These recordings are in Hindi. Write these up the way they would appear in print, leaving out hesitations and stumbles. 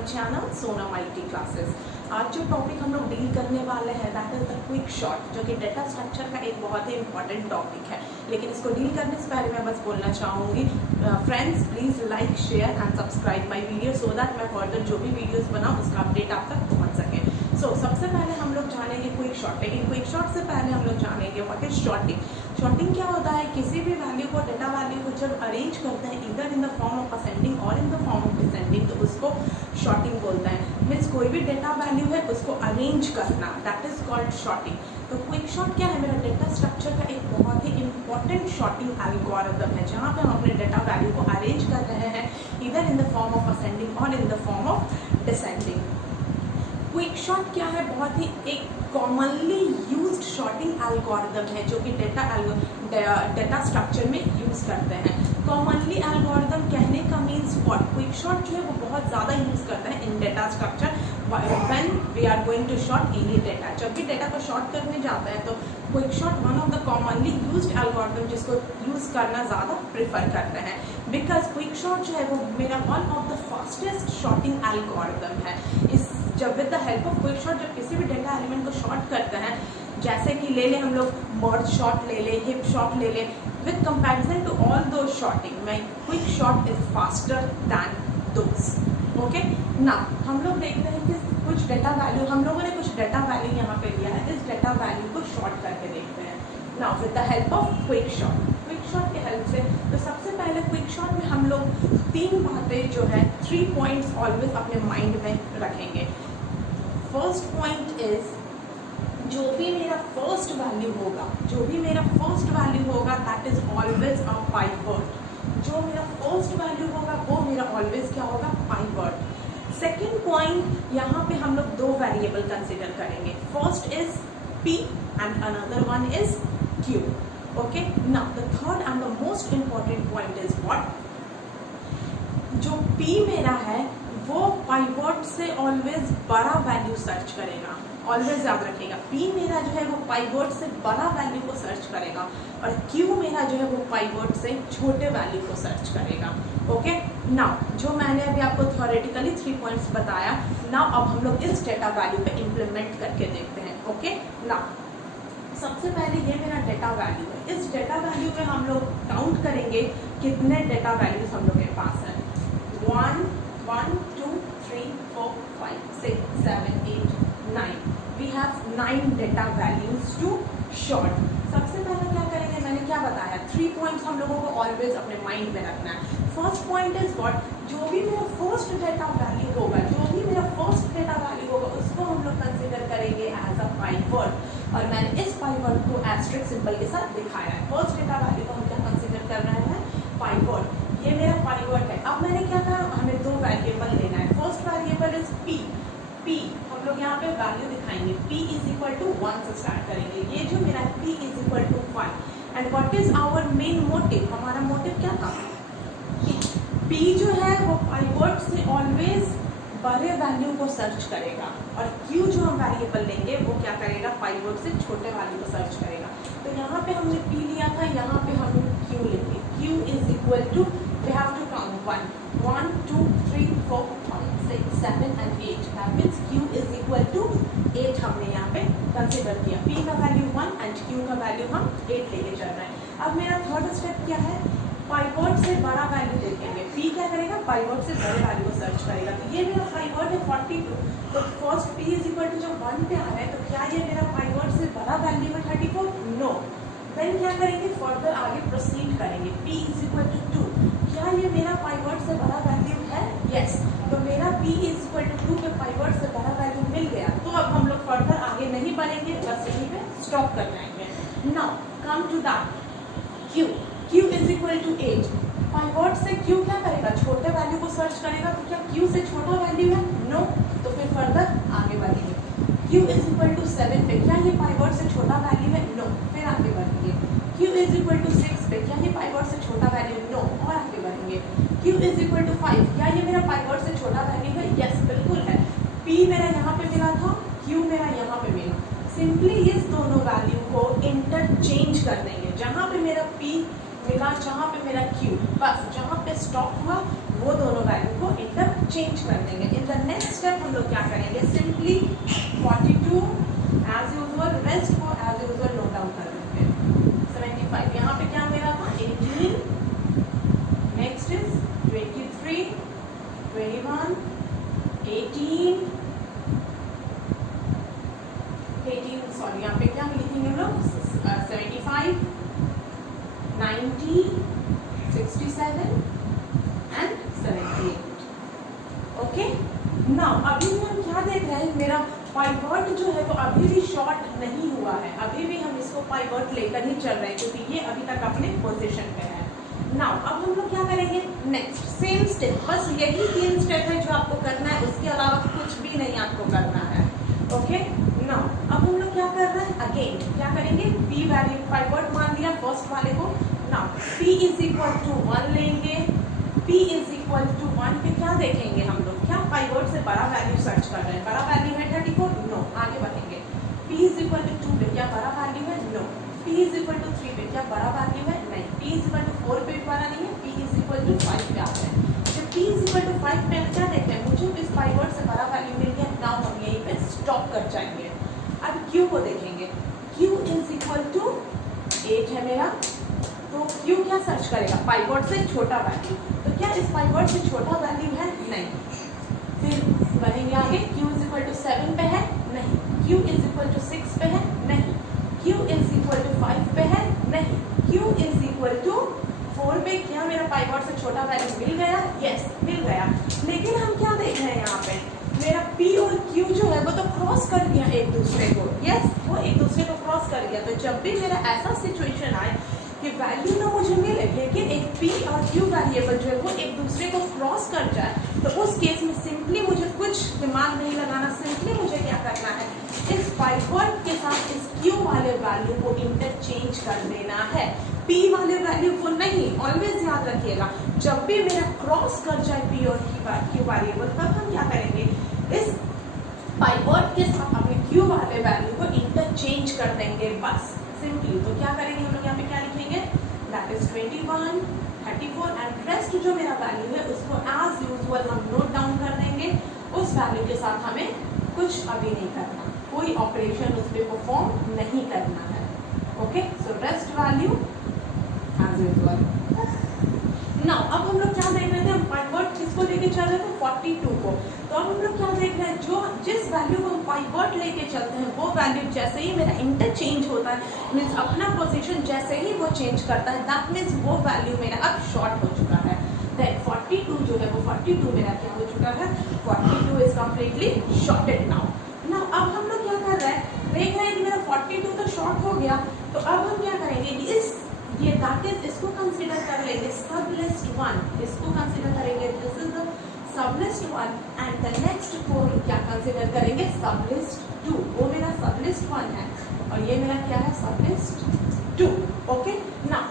My channel Sonam IT classes. आज जो टॉपिक हम लोग डील करने वाले हैं that is the quick short, जो कि डेटा स्ट्रक्चर का एक बहुत ही इंपॉर्टेंट टॉपिक है। लेकिन इसको डील करने से पहले मैं बस बोलना चाहूँगी friends, please like share and subscribe my video so that मैं फर्दर जो भी वीडियोस बनाऊँ उसका अपडेट आप तक पहुँच सके। सबसे पहले हम लोग जानेंगे क्विक शॉर्ट। लेकिन क्विक शॉर्ट से पहले हम लोग जानेंगे व्हाट इज शॉर्टिंग। शॉर्टिंग क्या होता है? किसी भी वैल्यू को, डेटा वैल्यू को जब अरेंज करते हैं इधर in the form of ascending और in the form of descending, तो उसको शॉर्टिंग बोलते हैं। मीन्स कोई भी डेटा वैल्यू है उसको अरेंज करना, दैट इज कॉल्ड शॉर्टिंग। तो क्विक शॉर्ट क्या है? मेरा डेटा स्ट्रक्चर का एक बहुत ही इंपॉर्टेंट शॉर्टिंग एल्गोरिथम है, जहाँ पे हम अपने डेटा वैल्यू को अरेंज कर रहे हैं इधर in the form of ascending और in the form of descending. Quick sort क्या है? बहुत ही एक कॉमनली यूज्ड शॉर्टिंग एल्गोरिथम है, जो कि डेटा स्ट्रक्चर में यूज करते हैं। कॉमनली एल्गोरिथम कहने का मीन्स व्हाट? क्विक शॉर्ट जो है वो बहुत ज़्यादा यूज करते हैं in data structure when we are going to sort any data. जब भी डेटा को शॉर्ट करने जाते हैं तो quick sort one of the commonly used algorithm जिसको यूज करना ज़्यादा प्रेफर करते हैं, बिकॉज क्विक शॉर्ट जो है वो मेरा one of the fastest sorting algorithm है। जब with the help of quick sort जब किसी भी डेटा एलिमेंट को शॉर्ट करते हैं, जैसे कि ले लें हम लोग मर्ज शॉर्ट ले लें, हिप शॉर्ट ले लें, विद कंपैरिजन टू ऑल दो sorting my quick sort is faster than those. Okay, ना हम लोग देखते हैं कि कुछ डेटा वैल्यू, हम लोगों ने कुछ डेटा वैल्यू यहाँ पे लिया है, इस डेटा वैल्यू को शॉर्ट करके देखते हैं ना with the help of quick short. Quick short के हेल्प से तो सबसे पहले क्विक शॉर्ट में हम लोग 3 बातें जो है 3 पॉइंट्स ऑलवेज अपने माइंड में रखेंगे। फर्स्ट पॉइंट इज, जो भी मेरा फर्स्ट वैल्यू होगा, जो भी मेरा फर्स्ट वैल्यू होगा that is always a pivot. जो मेरा फर्स्ट वैल्यू होगा वो मेरा ऑलवेज क्या होगा? पाइवट। सेकेंड पॉइंट, यहाँ पे हम लोग 2 वेरिएबल कंसिडर करेंगे। First is p and another one is q। Okay, now the third and the most important point is what? जो p मेरा है वो पाइवट से ऑलवेज बड़ा वैल्यू सर्च करेगा। ऑलवेज याद रखिएगा, p मेरा जो है वो पाइवट से बड़ा वैल्यू को सर्च करेगा और q मेरा जो है वो पाइवट से छोटे वैल्यू को सर्च करेगा। ओके, नाउ जो मैंने अभी आपको थ्योरेटिकली 3 पॉइंट्स बताया, नाउ अब हम लोग इस डेटा वैल्यू पे इम्प्लीमेंट करके देखते हैं। ओके, नाउ सबसे पहले ये मेरा डेटा वैल्यू है। इस डेटा वैल्यू पे हम लोग काउंट करेंगे कितने डेटा वैल्यूज हम लोग के पास है। 1 2 3 4 5 6 7 8 9। We have 9 data values to short। सबसे पहले क्या करेंगे? मैंने क्या बताया? 3 पॉइंट्स हम लोगों को ऑलवेज अपने माइंड में रखना है। First point is what? जो भी मेरा फर्स्ट डेटा वैल्यू होगा, जो भी मेरा फर्स्ट डेटा वैल्यू होगा उसको हम लोग कंसिडर करेंगे एज अ पाइवट। और मैंने इस पाइवट को एस्टेरिस्क सिंबल के साथ दिखाया है। फर्स्ट डेटा वैल्यू को हम क्या कंसिडर कर रहे हैं? पाइवट। ये मेरा पाइवट है। अब मैंने क्या कहा? हमें 2 वेरिएबल लेना है। First variable is p। हम लोग यहाँ पे वैल्यू दिखाएंगे। p इज इक्वल टू 1 से स्टार्ट करेंगे। ये जो मेरा p is equal to 5। And what is our main motive? हमारा मोटिव क्या था? p जो है वो पाइवट से ऑलवेज बड़े वैल्यू को सर्च करेगा और q जो हम वेरिएबल लेंगे वो क्या करेगा? पाइवट से छोटे वैल्यू को सर्च करेगा। तो यहाँ पे हमने p लिया था, यहाँ पे हम q लेंगे। q is equal to, we have to count 1 2 3 4 5 6 7 and 8। That means q is equal to 8 हमने यहाँ पे कंसिडर किया। p का वैल्यू 1 एंड q का वैल्यू हम 8 लेके चल रहे हैं। अब मेरा थर्ड स्टेप क्या है? पाइवट से बड़ा वैल्यू देखेंगे। p क्या करेगा? पाइवट से बड़े वैल्यू को सर्च करेगा। तो ये मेरा पाइवट है 42। तो first p is equal to जब 1 पे आ रहा है तो क्या ये मेरा पाइवट से बड़ा वैल्यू है 34? नो। देन क्या करेंगे? फर्दर आगे प्रोसीड करेंगे। p is equal to 2। क्या ये मेरा पाइवट से बड़ा वैल्यू है? यस। तो मेरा p इज इक्वल टू 2 के पाइवट से बड़ा वैल्यू मिल गया। तो अब हम लोग फर्दर आगे नहीं बढ़ेंगे, बस यहीं पे स्टॉप कर जाएंगे। Now come to that q is equal to 8। Pivot से q क्या करेगा? छोटे वैल्यू को सर्च करेगा। तो क्या q से छोटा वैल्यू है? नो। तो फिर फर्दर आगे बढ़ेंगे। q इज इक्वल टू 7 पे क्या ये पाइवट से छोटा वैल्यू है? नो। फिर आगे बढ़ेंगे। q इज इक्वल टू 6 पे क्या ये पाइवट से छोटा वैल्यू है? नो। और आगे बढ़ेंगे। q इज इक्वल टू 5 क्या ये मेरा पाइवट से छोटा वैल्यू है? यस, बिल्कुल है। p मेरा यहाँ पे मिला था, q मेरा यहाँ पे मिला। सिंपली इस दोनों वैल्यू को इंटरचेंज कर देंगे। जहाँ पे मेरा p मिला, जहाँ पे मेरा q, बस जहाँ पे स्टॉप हुआ वो दोनों वैल्यू को इंटरचेंज कर देंगे। द नेक्स्ट स्टेप हम लोग क्या करेंगे, सिंपली 42 एज यूजुअल, रेस्ट को एज यूजुअल नोट डाउन कर देंगे। 75 यहाँ पे क्या मेरा था 18, नेक्स्ट इज 23, 21, 18 सॉरी यहाँ पे क्या लिखेंगे हम लोग 75, 90, 67 एंड 78। ओके, नाउ अभी हम क्या देख रहे हैं, मेरा पाइवट जो है वो अभी भी शॉर्ट नहीं हुआ है, अभी भी हम इसको पाइवट लेकर ही चल रहे हैं क्योंकि ये अभी तक अपने पोजीशन पे है। नाउ अब हम लोग क्या करेंगे, नेक्स्ट सेम स्टेप, बस यही 3 स्टेप है जो आपको करना है, उसके अलावा कुछ भी नहीं आपको करना है। ओके, नाउ अब हम लोग क्या कर रहे हैं, अगेन क्या करेंगे, पी वैल्यू पाइवट मान लिया फर्स्ट वाले को। Now p is equal to 1 लेंगे, p इज इक्वल टू 1 पे क्या देखेंगे हम लोग, क्या पाइवट से बड़ा वैल्यू सर्च कर रहे हैं, बड़ा वैल्यू है 34, नो, आगे बढ़ेंगे। p इज इक्वल टू 2 पे क्या बड़ा वैल्यू है, no. p is equal to 3 पे क्या बड़ा वैल्यू है, नहीं। p इज इक्वल टू 4 पे भी बड़ा नहीं है, p इज इक्वल टू 5 पे आता है। जब p इज इक्वल टू 5 पे क्या देखते हैं, मुझे इस पाइवट से बड़ा वैल्यू मिल गया, नाउ हम यहीं पे स्टॉप कर जाएंगे। अब q को देखेंगे, q इज इक्वल टू 8 है मेरा, तो q क्या सर्च करेगा, पाइवट से छोटा वैल्यू, तो क्या इस पाइवट से छोटा वैल्यू है, नहीं। फिर बढ़ेंगे आगे, q इज इक्वल टू 7 पे है, नहीं। q इज इक्वल टू 6 पे है, नहीं। q इज इक्वल टू 5 पे है, नहीं। q इज इक्वल टू 4 पे क्या मेरा पाइवट से छोटा वैल्यू मिल गया, यस मिल गया। लेकिन हम क्या देख रहे हैं यहाँ पे, मेरा p और q जो है वो तो क्रॉस कर गया एक दूसरे को, यस वो एक दूसरे को क्रॉस कर गया। तो जब भी मेरा ऐसा सिचुएशन आए कि वैल्यू तो मुझे मिले लेकिन एक p और q वेरिएबल जो है वो एक दूसरे को क्रॉस कर जाए, तो उस केस में सिंपली मुझे कुछ दिमाग नहीं लगाना, सिंपली मुझे क्या करना है, इस पाइवट के साथ इस q वाले वैल्यू को इंटरचेंज कर देना है, p वाले वैल्यू को नहीं। ऑलवेज याद रखिएगा, जब भी मेरा क्रॉस कर जाए p और q वेरिएबल, तब हम क्या करेंगे, इस पाइवट के साथ अपने q वाले वैल्यू को इंटरचेंज कर देंगे, बस सिंपली। तो क्या करेंगे हम लोग, यहाँ पे क्या लिखेंगे, दैट इज 21, 34 एंड रेस्ट जो मेरा वैल्यू है उसको एज यूजुअल हम नोट डाउन कर देंगे। उस वैल्यू के साथ हमें कुछ अभी नहीं करना, कोई ऑपरेशन उस पर परफॉर्म नहीं करना है। Okay, so rest value as usual. Now अब हम लोग क्या देख रहे थे, हम पाइवट किसको लेके चल रहे थे, 42 को। तो अब हम लोग क्या देख रहे हैं, जो जिस वैल्यू को हम पाइवट लेके चलते हैं वो वैल्यू जैसे ही मेरा इंटरचेंज होता है, मीन्स अपना पोजीशन जैसे ही वो चेंज करता है, दैट मीन्स वो वैल्यू मेरा अब शॉर्ट हो चुका है। देन 42 जो है वो 42 मेरा क्या हो चुका है, 42 इज कम्प्लीटली शॉर्टेड नाउ। अब हम लोग क्या कर रहे हैं, देख रहे हैं कि मेरा 42 तो शॉर्ट हो गया, तो अब हम क्या करेंगे, ये दैट इज इसको कंसीडर कर लेंगे सब लिस्ट 1, इसको कंसीडर करेंगे, this is the sub list 1 and the next को हम क्या कंसीडर करेंगे, सब लिस्ट 2। वो मेरा सब लिस्ट 1 है और ये मेरा क्या है, सब लिस्ट 2। ओके, नाउ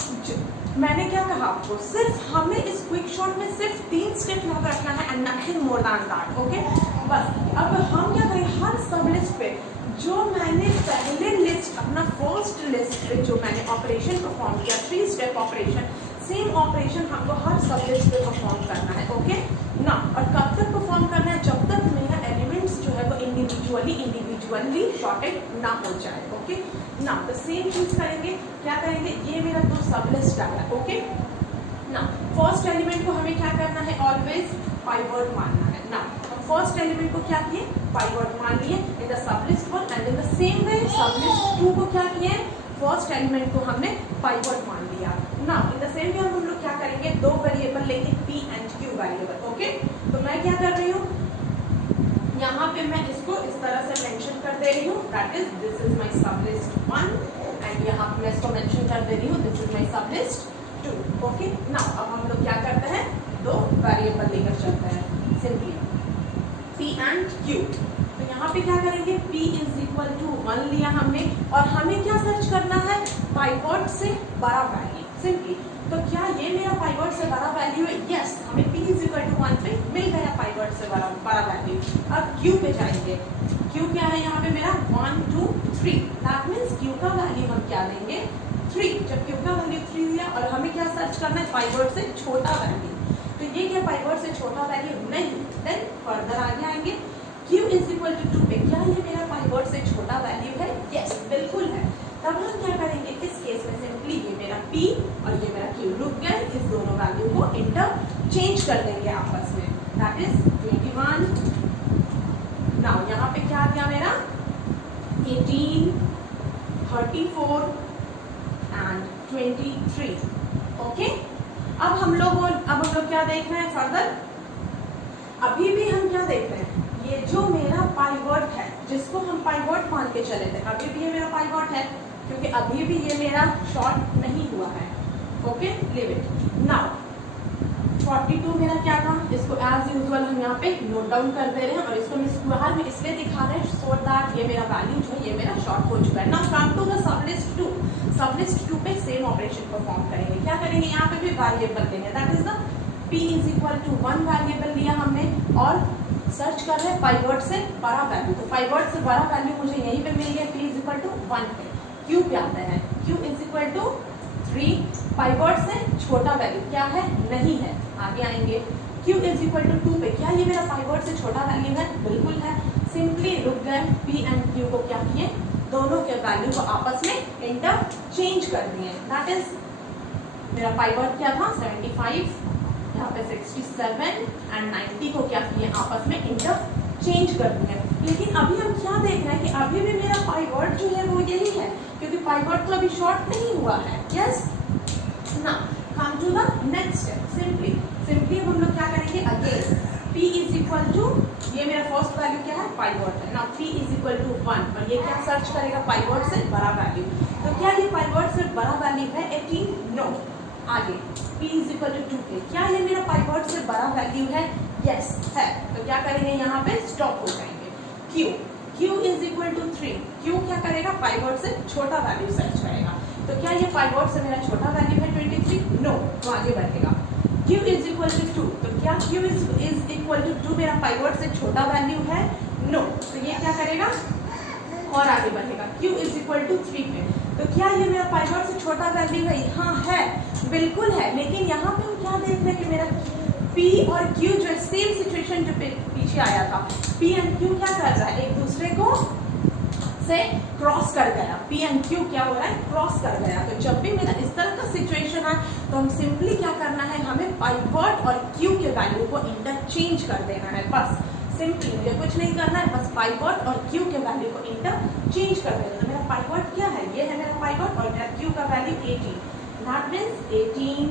मैंने क्या कहा आपको, सिर्फ हमें इस क्विक शॉट में सिर्फ 3 स्टेप याद रखना है and nothing more than that. Okay, बस अब हम क्या करें, हर सब लिस्ट पे जो मैंने पहले लिस्ट, अपना फर्स्ट लिस्ट पे जो मैंने ऑपरेशन परफॉर्म किया, 3 स्टेप ऑपरेशन, सेम ऑपरेशन हमको हर सब लिस्ट पे परफॉर्म करना है। ओके ना, और कब तक परफॉर्म करना है, जब तक मेरा एलिमेंट्स जो है वो इंडिविजुअली शॉर्टेड ना हो जाए। ओके ना, तो सेम चीज करेंगे, क्या करेंगे, ये मेरा 2 सब लिस्ट आया। ओके ना, फर्स्ट एलिमेंट को हमें क्या करना है, ऑलवेज पाइवट मानना है ना। फर्स्ट एलिमेंट को क्या किए, पाइवट मान लिए in the sub list 1 and in the same way सब लिस्ट 2 को क्या किए, फर्स्ट एलिमेंट को हमने पाइवट मान लिया ना। इन द सेम वे हम लोग क्या करेंगे, 2 वेरिएबल लेंगे p and q variable. Okay, तो मैं क्या कर रही हूँ, यहाँ पे मैं इसको इस तरह से मेंशन कर दे रही हूँ, that is this is my सब लिस्ट 1 एंड यहाँ पे मैं इसको मेंशन कर दे रही हूँ, दिस इज माय सब लिस्ट 2। ओके ना, अब हम लोग क्या करते हैं, 2 वेरिएबल लेकर चलते हैं सिंपली p एंड q। तो यहाँ पे क्या करेंगे, p इज इक्वल टू 1 लिया हमने और हमें क्या सर्च करना है, पाइवट से बड़ा वैल्यू सिंपली। तो क्या ये मेरा पाइवट से बड़ा वैल्यू है, यस, हमें p इज इक्वल टू 1 पे मिल गया पाइवट से बड़ा वैल्यू। अब q पे जाएंगे, q क्या है यहाँ पे मेरा 1 2 3, दैट मीन्स q का वैल्यू हम क्या लेंगे, 3। जब q का वैल्यू 3 दिया और हमें क्या सर्च करना है, पाइवट से छोटा वैल्यू। तो ये क्या पाइवट से छोटा वैल्यू नहीं, देन फर्दर आगे आएंगे, Q इज इक्वल टू 2 पे क्या ये मेरा पाइवट से छोटा वैल्यू है? यस, बिल्कुल है। तब हम क्या करेंगे, इस केस में सिंपली ये मेरा P और ये मेरा Q रुक गए, इस दोनों वैल्यू को इंटरचेंज कर देंगे आपस में, दैट इज 21। नाउ यहाँ पे क्या आ गया मेरा 18, 34 एंड 23। ओके, अब हम लोग क्या देख रहे हैं फर्दर? अभी भी हम क्या देख रहे हैं, ये जो मेरा पाइवट है जिसको हम पाइवट मान के चले थे, अभी भी ये मेरा पाइवट है क्योंकि अभी भी ये मेरा शॉर्ट नहीं हुआ है। Okay, leave it. नाउ 42 मेरा क्या था, इसको एज यूजुअल हम यहाँ पे नोट डाउन कर दे रहे हैं और इसको हम स्क्वायर में इसलिए दिखा रहे हैं सो दैट ये मेरा वैल्यू जो है ये मेरा शॉर्ट हो चुका है। Now come to the sublist 2। Sublist 2 पे सेम ऑपरेशन परफॉर्म करेंगे। क्या करेंगे, यहाँ पे भी वेरिएबल देंगे, that is the P is equal to 1 variable लिया हमने और सर्च कर रहे हैं पाइवट से बड़ा वैल्यू, तो पाइवट से बड़ा वैल्यू मुझे यहीं पे मिल गया, P इज इक्वल टू 1 पे। Q पे आते हैं, Q is equal to 3, pivot से छोटा वैल्यू क्या है, नहीं है। आगे आएंगे, Q इज इक्वल टू 2 पे क्या ये मेरा पाइवट से छोटा वैल्यू है, बिल्कुल है। सिंपली रुक गए, P एंड Q को क्या किए, दोनों के वैल्यू को आपस में इंटरचेंज कर दिए, दैट इज मेरा पाइवट क्या था 75, यहाँ पे 67 एंड 90 को क्या किए आपस में इंटरचेंज कर दिए। लेकिन अभी हम क्या देख रहे हैं कि अभी भी मेरा पाइवट जो है वो यही है क्योंकि पाइवट तो अभी शॉर्ट नहीं हुआ है। Yes, now come to the next step. Simply हम लोग क्या करेंगे, again P is equal to, ये मेरा फर्स्ट वैल्यू क्या है, पाइवट है। Now P is equal to 1 और ये क्या सर्च करेगा, पाइवट से बड़ा वैल्यू। तो क्या ये पाइवट से बड़ा वैल्यू है 18? नो। आगे P इज इक्वल टू 2 पे क्या ये मेरा पाइवट से बड़ा वैल्यू है? यस है। तो क्या करेंगे, यहाँ पे स्टॉप हो जाएंगे। Q is equal to 3, Q क्या करेगा, पाइवट से छोटा वैल्यू सर्च करेगा। तो क्या ये पाइवट से मेरा छोटा वैल्यू है 23? नो, तो आगे बढ़ेगा। Q इज इक्वल टू 2, तो क्या Q इज इक्वल टू 2 मेरा पाइवट से छोटा वैल्यू है? नो, तो ये क्या करेगा और आगे बढ़ेगा। Q इज इक्वल टू 3 पे तो क्या ये मेरा पाइवट से छोटा वैल्यू है? हाँ है, बिल्कुल है। लेकिन यहाँ पे हम क्या देख रहे हैं कि मेरा P और Q जो सेम सिचुएशन जो पीछे आया था, P एंड Q क्या कर रहा है, एक दूसरे को से क्रॉस कर गया। P एंड Q क्या हो रहा है, क्रॉस कर गया। तो जब भी मेरा इस तरह का सिचुएशन है तो हम सिंपली क्या करना है, हमें पाइवट और Q के वैल्यू को इंटरचेंज कर देना है। बस सिंपली मुझे कुछ नहीं करना है, बस पाइवट और Q के वैल्यू को इंटरचेंज कर देना। तो मेरा पाइवट क्या है, ये है मेरा पाइवट और मेरा Q का वैल्यू 18, दैट मीन्स 18,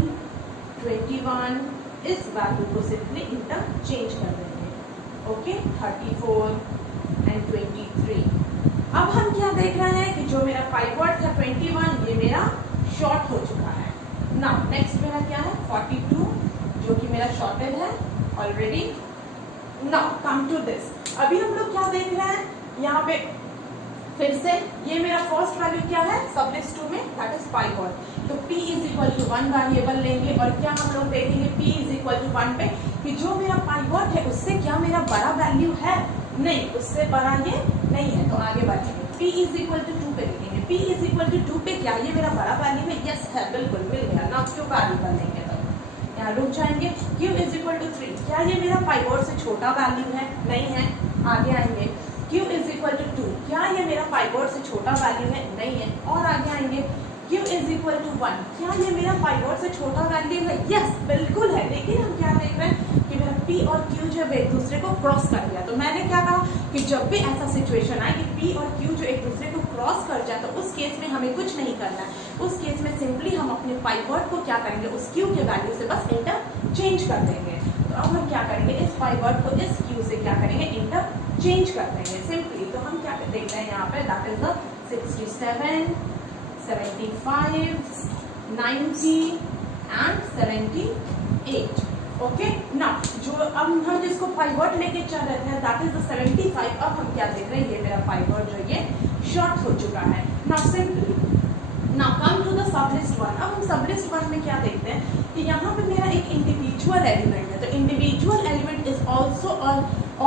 21 इस वैल्यू को सिंपली इंटरचेंज कर देंगे। Okay, 34 and 23। अब हम क्या देख रहे हैं कि जो मेरा पाइवट था 21 ये मेरा शॉर्ट हो चुका है। नाउ नेक्स्ट मेरा क्या है 42 जो कि मेरा शॉर्टेड है already. Now come to this, अभी हम लोग क्या देख रहे हैं यहाँ पे फिर से ये मेरा फर्स्ट वैल्यू क्या है सबलिस्ट 2 में, दैट इज पाइवट। तो P is equal to 1 variable लेंगे और क्या हम लोग देखेंगे P इज इक्वल टू 1 पे कि जो मेरा पाइवट है उससे क्या मेरा बड़ा वैल्यू है, नहीं, उससे बड़ा ये नहीं है। तो आगे बढ़ेंगे, P इज इक्वल टू 2 पे लिखेंगे। P इज इक्वल टू 2 पे क्या ये मेरा बड़ा वैल्यू है, यस है, बिल्कुल मिल गया। ना क्यों वेरिएबल लेंगे, तो यहाँ रुक जाएंगे। Q इज इक्वल टू 3, क्या ये मेरा पाइवट से छोटा वैल्यू है, नहीं है। आगे आएंगे, Q इज इक्वल टू 2, क्या ये मेरा पाइवट से छोटा वैल्यू है, नहीं है। और आगे आएंगे, Q इज इक्वल टू 1, क्या ये मेरा पाइवट से छोटा वैल्यू है, यस बिल्कुल है। लेकिन हम क्या देख रहे हैं कि मेरा P और Q जो है एक दूसरे को क्रॉस कर गया। तो मैंने क्या कहा कि जब भी ऐसा सिचुएशन आए कि P और Q जो एक दूसरे को क्रॉस कर जाए तो उस केस में हमें कुछ नहीं करना है। उस केस में सिंपली हम अपने पाइवट को क्या करेंगे, उस Q के वैल्यू से बस इंटरचेंज कर देंगे। तो अब हम क्या करेंगे, इस पाइवट को इस Q से क्या करेंगे, इंटरचेंज कर देंगे सिंपली। तो हम क्या देख रहे हैं यहाँ पे, that is the 67, 75, 90 and 78। Okay, ना जो अब हम जिसको पाइवट लेके चल रहे थे दैट इज द 75। अब हम क्या देख रहे हैं, ये मेरा पाइवट जो ये शॉर्ट हो चुका है। Now simply now come to the sublist 1। अब हम सबलिस्ट 1 में क्या देखते हैं कि यहाँ पे मेरा एक इंडिविजुअल एलिमेंट है। तो individual element is also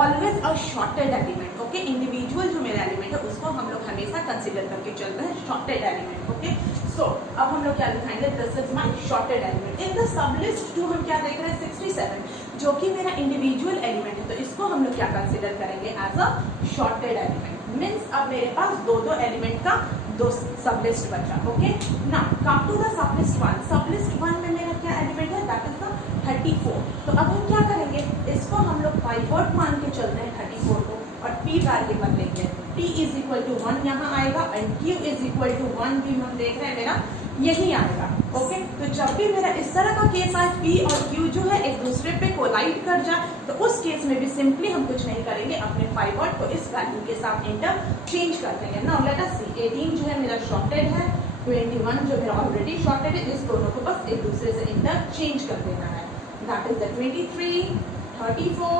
always a sorted element. Okay, individual जो मेरा एलिमेंट है उसको हम लोग हमेशा कंसिडर करके चलते हैं शॉर्टेड एलिमेंट। ओके, सो अब हम लोग क्या दिखाएंगे, this is my shorted element. In the sublist 2 हम क्या देख रहे हैं 67, जो कि मेरा इंडिविजुअल एलिमेंट है, तो इसको हम लोग क्या कंसिडर करेंगे as a sorted element. Means अब मेरे पास दो एलिमेंट का दो सबलिस्ट बचा। Okay, now come to the sublist one. Sublist one में मेरा क्या एलिमेंट है, दैट इज द 34। तो अब हम क्या करेंगे, इसको हम लोग पाइवट मान के चलते हैं 34 को, और p वेरिएबल लेंगे। p इज इक्वल टू 1 यहाँ आएगा and q is equal to 1 भी हम देख रहे हैं मेरा यही आएगा। ओके, तो जब भी मेरा इस तरह का केस आए p और q जो है एक दूसरे पे कोलाइड कर जाए, तो उस केस में भी सिंपली हम कुछ नहीं करेंगे, अपने पाइवट को इस वैल्यू के साथ इंटरचेंज कर देंगे। नाउ लेट अस सी, 18 जो है मेरा शॉर्टेड है, 21 जो मेरा ऑलरेडी शॉर्टेड है, इस दोनों को बस एक दूसरे से इंटरचेंज कर देना है। दैट इज द 23, 34,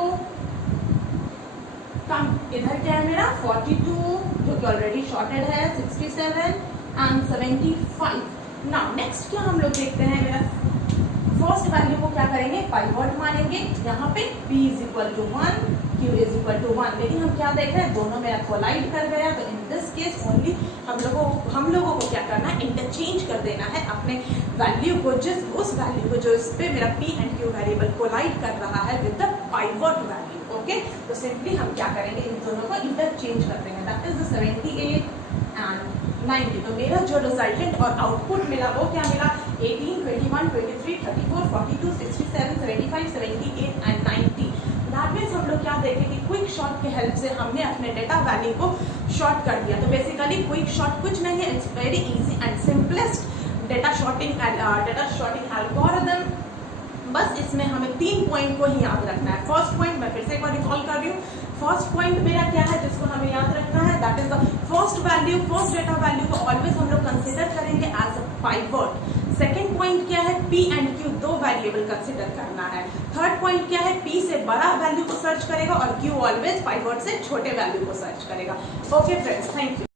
कम इधर क्या है मेरा 42 जो कि ऑलरेडी शॉर्टेड है, 67 एंड 75। नाउ नेक्स्ट क्या हम लोग देखते हैं, मेरा फर्स्ट वैल्यू को क्या करेंगे, पाइवट मानेंगे। यहाँ पे p is equal to 1, q is equal to 1, लेकिन हम क्या देख रहे हैं, दोनों मेरा कोलाइड कर गया। तो इन दिस केस ओनली हम लोगों को क्या करना है, इंटरचेंज कर देना है अपने वैल्यू को, उस वैल्यू को जो इस पे मेरा p and q variable collide कर रहा है with the pivot value. Okay, तो सिंपली हम क्या करेंगे, इन दोनों को इंटरचेंज कर देंगे। That is the 78 and 90। तो मेरा जो रिजल्टेंट और आउटपुट मिला वो क्या मिला, 18, 21, 23, 34, 42, 67, 75, 78 एंड 90। दैट मीन्स हम लोग क्या देखें कि क्विक शॉर्ट के हेल्प से हमने अपने डेटा वैल्यू को शॉर्ट कर दिया। तो बेसिकली क्विक शॉर्ट कुछ नहीं है, it's very easy and simplest data sorting algorithm. बस इसमें हमें 3 पॉइंट को ही याद रखना है। फर्स्ट पॉइंट मैं फिर से एक बार रिकॉल कर रही हूँ। फर्स्ट पॉइंट मेरा क्या है जिसको हमें याद रखना है, that is the first value, first data value को ऑलवेज हम लोग कंसिडर करेंगे as a pivot. Second point क्या है, p एंड q दो वेरिएबल कंसिडर करना है। थर्ड पॉइंट क्या है, p से बड़ा वैल्यू को सर्च करेगा और q ऑलवेज पाइवट से छोटे वैल्यू को सर्च करेगा। Okay friends, thank you.